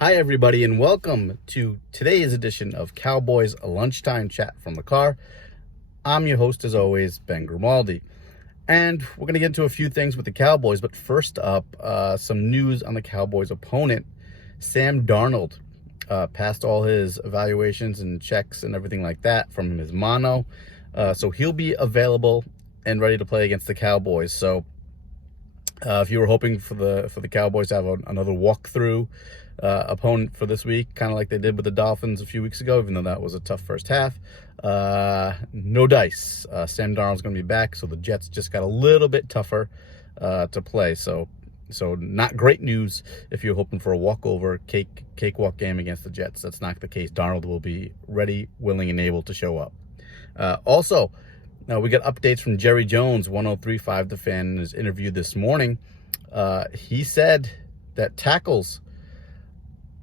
Hi, everybody, and welcome to today's edition of Cowboys Lunchtime Chat from the Car. I'm your host, as always, Ben Grimaldi. And we're going to get into a few things with the Cowboys, but first up, some news on the Cowboys' opponent. Sam Darnold passed all his evaluations and checks and everything like that from his mono. So he'll be available and ready to play against the Cowboys. So if you were hoping for the Cowboys to have another walkthrough opponent for this week, kind of like they did with the Dolphins a few weeks ago, even though that was a tough first half, no dice. Sam Darnold's going to be back, so the Jets just got a little bit tougher to play. So not great news if you're hoping for a walkover, cakewalk game against the Jets. That's not the case. Darnold will be ready, willing, and able to show up. Also, we got updates from Jerry Jones, 103.5 The Fan, in his interview this morning. He said that tackles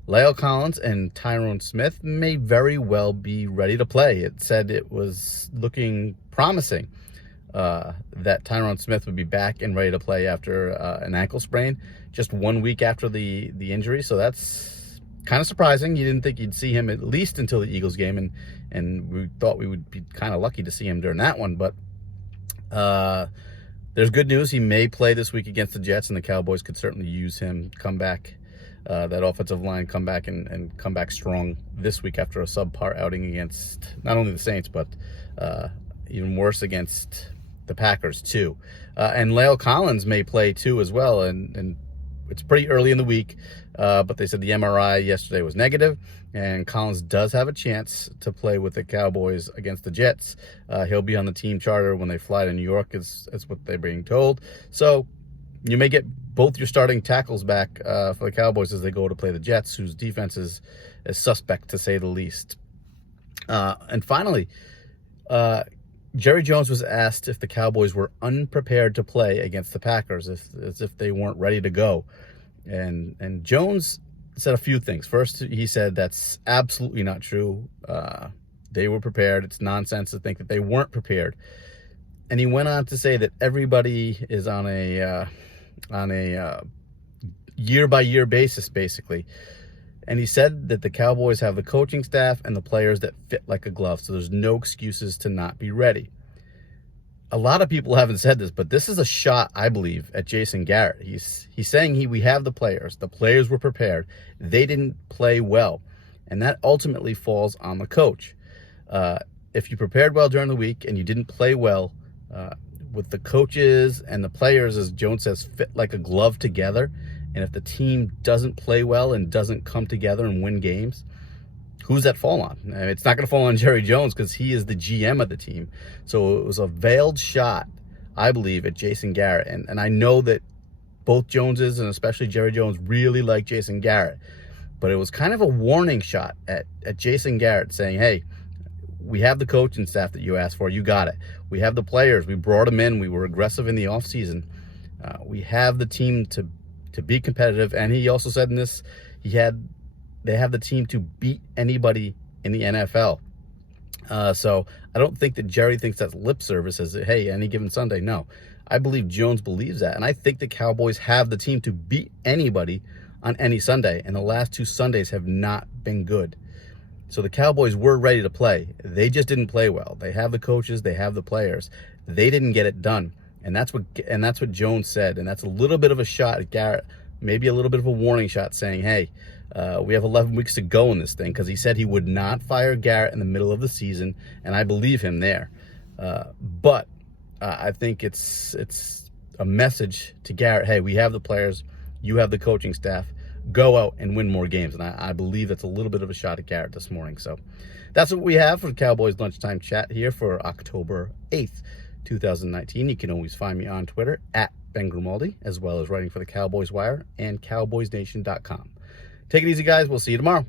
La'el Collins and Tyrone Smith may very well be ready to play. It said it was looking promising that Tyrone Smith would be back and ready to play after an ankle sprain, just 1 week after the injury. So that's kind of surprising. You didn't think you'd see him at least until the Eagles game, and we thought we would be kind of lucky to see him during that one. But there's good news. He may play this week against the Jets, and the Cowboys could certainly use him, come back, that offensive line come back and come back strong this week after a subpar outing against not only the Saints, but even worse against the Packers too. And La'el Collins may play too as well, and it's pretty early in the week, but they said the MRI yesterday was negative, and Collins does have a chance to play with the Cowboys against the Jets. He'll be on the team charter when they fly to New York, is what they're being told. So you may get both your starting tackles back for the Cowboys as they go to play the Jets, whose defense is suspect, to say the least. And finally, Jerry Jones was asked if the Cowboys were unprepared to play against the Packers, as if they weren't ready to go. And Jones said a few things. First, he said that's absolutely not true. They were prepared. It's nonsense to think that they weren't prepared. And he went on to say that everybody is on a year-by-year basis, basically. And he said that the Cowboys have the coaching staff and the players that fit like a glove, so there's no excuses to not be ready. A lot of people haven't said this, but this is a shot, I believe, at Jason Garrett. He's saying we have the players. The players were prepared. They didn't play well, and that ultimately falls on the coach. If you prepared well during the week and you didn't play well, with the coaches and the players, as Jones says, fit like a glove together, and if the team doesn't play well and doesn't come together and win games, who's that fall on? I mean, it's not going to fall on Jerry Jones because he is the GM of the team. So it was a veiled shot, I believe, at Jason Garrett. And I know that both Joneses and especially Jerry Jones really like Jason Garrett. But it was kind of a warning shot at Jason Garrett, saying, hey, we have the coaching staff that you asked for. You got it. We have the players. We brought them in. We were aggressive in the offseason. We have the team to be competitive. And he also said in this, they have the team to beat anybody in the NFL. So I don't think that Jerry thinks that's lip service as, hey, any given Sunday. No, I believe Jones believes that. And I think the Cowboys have the team to beat anybody on any Sunday. And the last two Sundays have not been good. So the Cowboys were ready to play. They just didn't play well. They have the coaches. They have the players. They didn't get it done. And that's what Jones said. And that's a little bit of a shot at Garrett, maybe a little bit of a warning shot, saying, hey, we have 11 weeks to go in this thing, because he said he would not fire Garrett in the middle of the season, and I believe him there. But I think it's a message to Garrett, hey, we have the players. You have the coaching staff. Go out and win more games. And I believe that's a little bit of a shot at Garrett this morning. So that's what we have for the Cowboys Lunchtime Chat here for October 8th, 2019. You can always find me on Twitter at Ben Grimaldi, as well as writing for the Cowboys Wire and CowboysNation.com. Take it easy, guys. We'll see you tomorrow.